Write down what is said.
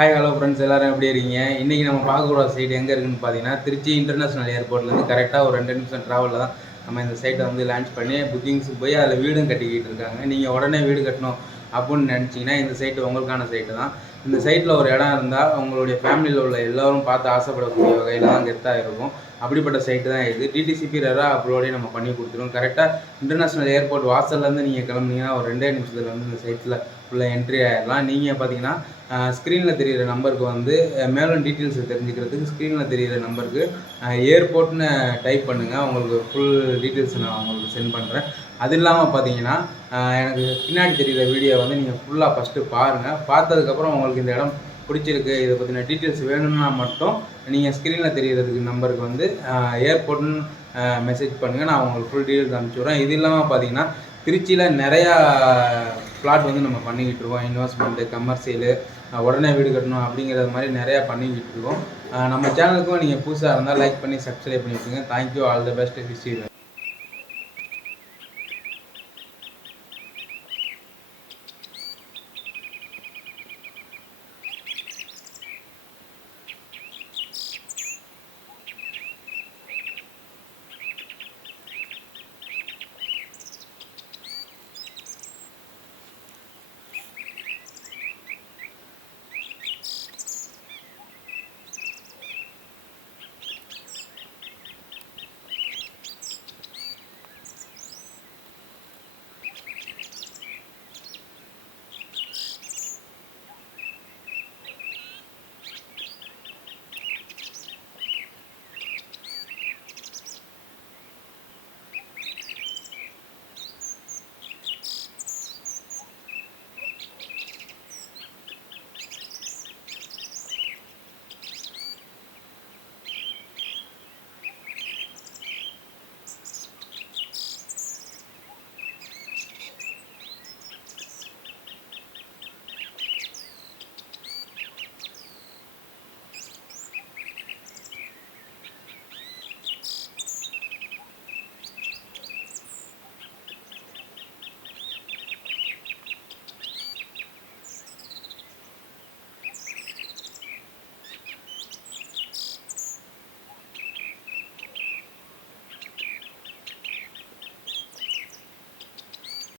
Hi hello friends, எல்லோரும் எப்படி இருக்கீங்க? இன்றைக்கி நம்ம பார்க்கக்கூட சைட் எங்கே இருக்குதுன்னு பார்த்தீங்கன்னா, திருச்சி இன்டர்நேஷ்னல் ஏர்போர்ட்லேருந்து கரெக்டாக ஒரு 2 நிமிஷம் ட்ராவலில் தான் நம்ம இந்த சைட்டை வந்து லான்ச் பண்ணி புக்கிங்ஸுக்கு போய் அதில் வீடும் கட்டிக்கிட்டு இருக்காங்க. நீங்கள் உடனே வீடு கட்டணும் அப்படின்னு நினச்சிங்கன்னா இந்த சைட்டு உங்களுக்கான சைட்டு தான். இந்த சைட்டில் ஒரு இடம் இருந்தால் உங்களுடைய ஃபேமிலியில் உள்ள எல்லோரும் பார்த்து ஆசைப்படக்கூடிய வகையில் தான் கெத்தாக இருக்கும். அப்படிப்பட்ட சைட்டு தான் இது. டிடிசிபி ரெரா அப்லோடே நம்ம பண்ணி கொடுத்துருவோம். கரெக்டாக இன்டர்நேஷ்னல் ஏர்போர்ட் வாசல்லேருந்து நீங்கள் கிளம்புனீங்கன்னா ஒரு 2 நிமிஷத்தில் வந்து இந்த சைட்டில் உள்ள என்ட்ரி ஆகிடலாம். நீங்கள் பார்த்தீங்கன்னா ஸ்க்ரீனில் தெரிகிற நம்பருக்கு வந்து மேலும் டீட்டெயில்ஸ் தெரிஞ்சுக்கிறதுக்கு ஸ்க்ரீனில் தெரிகிற நம்பருக்கு ஏர்போர்ட்னு டைப் பண்ணுங்கள். உங்களுக்கு ஃபுல் டீட்டெயில்ஸ் நான் உங்களுக்கு சென்ட் பண்ணுறேன். அது இல்லாமல் பார்த்தீங்கன்னா எனக்கு பின்னாடி தெரிகிற வீடியோ வந்து நீங்கள் ஃபுல்லாக ஃபஸ்ட்டு பாருங்கள். பார்த்ததுக்கப்புறம் உங்களுக்கு இந்த இடம் பிடிச்சிருக்கு, இதை பற்றின டீட்டெயில்ஸ் வேணும்னா மட்டும் நீங்கள் ஸ்க்ரீனில் தெரிகிறதுக்கு நம்பருக்கு வந்து ஏர்போர்ட்னு மெசேஜ் பண்ணுங்கள். நான் உங்களுக்கு ஃபுல் டீட்டெயில்ஸ் அனுப்பிச்சி இது இல்லாமல் பார்த்தீங்கன்னா திருச்சியில் நிறையா பிளாட் வந்து நம்ம பண்ணிக்கிட்டு இருக்கோம். இன்வெஸ்ட்மெண்ட்டு, கமர்ஷியலு, உடனே வீடு கட்டணும் அப்படிங்கிறது மாதிரி நிறையா பண்ணிக்கிட்டு இருக்கோம். நம்ம சேனலுக்கும் நீங்கள் புதுசாக இருந்தால் லைக் பண்ணி சப்ஸ்கிரைப் பண்ணி வச்சுங்க. Thank you, all the best, wish you.